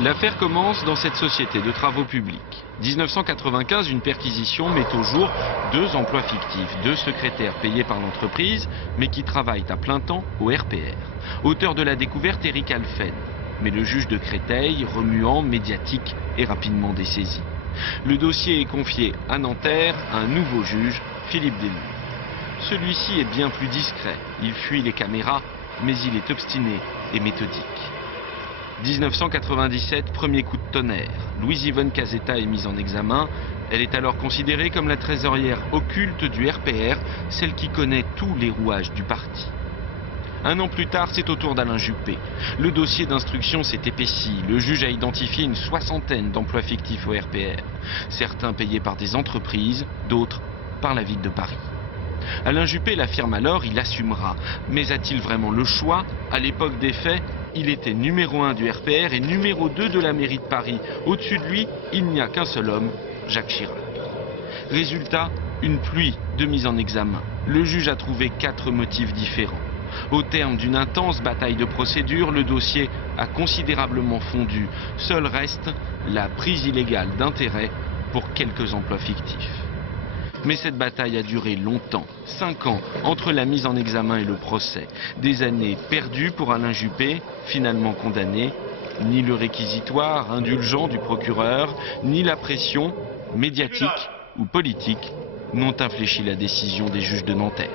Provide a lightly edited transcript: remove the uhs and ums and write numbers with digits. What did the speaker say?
L'affaire commence dans cette société de travaux publics. 1995, une perquisition met au jour 2 emplois fictifs, 2 secrétaires payés par l'entreprise, mais qui travaillent à plein temps au RPR. Auteur de la découverte, Éric Alphen. Mais le juge de Créteil, remuant, médiatique, est rapidement dessaisi. Le dossier est confié à Nanterre à un nouveau juge, Philippe Desmond. Celui-ci est bien plus discret. Il fuit les caméras, mais il est obstiné et méthodique. 1997, premier coup de tonnerre. Louise-Yvonne Casetta est mise en examen. Elle est alors considérée comme la trésorière occulte du RPR, celle qui connaît tous les rouages du parti. 1 an plus tard, c'est au tour d'Alain Juppé. Le dossier d'instruction s'est épaissi. Le juge a identifié une 60aine d'emplois fictifs au RPR. Certains payés par des entreprises, d'autres par la ville de Paris. Alain Juppé l'affirme alors, il assumera. Mais a-t-il vraiment le choix? À l'époque des faits, il était numéro 1 du RPR et numéro 2 de la mairie de Paris. Au-dessus de lui, il n'y a qu'un seul homme, Jacques Chirac. Résultat, une pluie de mise en examen. Le juge a trouvé 4 motifs différents. Au terme d'une intense bataille de procédure, le dossier a considérablement fondu. Seul reste la prise illégale d'intérêt pour quelques emplois fictifs. Mais cette bataille a duré longtemps, 5 ans, entre la mise en examen et le procès. Des années perdues pour Alain Juppé, finalement condamné. Ni le réquisitoire indulgent du procureur, ni la pression, médiatique ou politique, n'ont infléchi la décision des juges de Nanterre.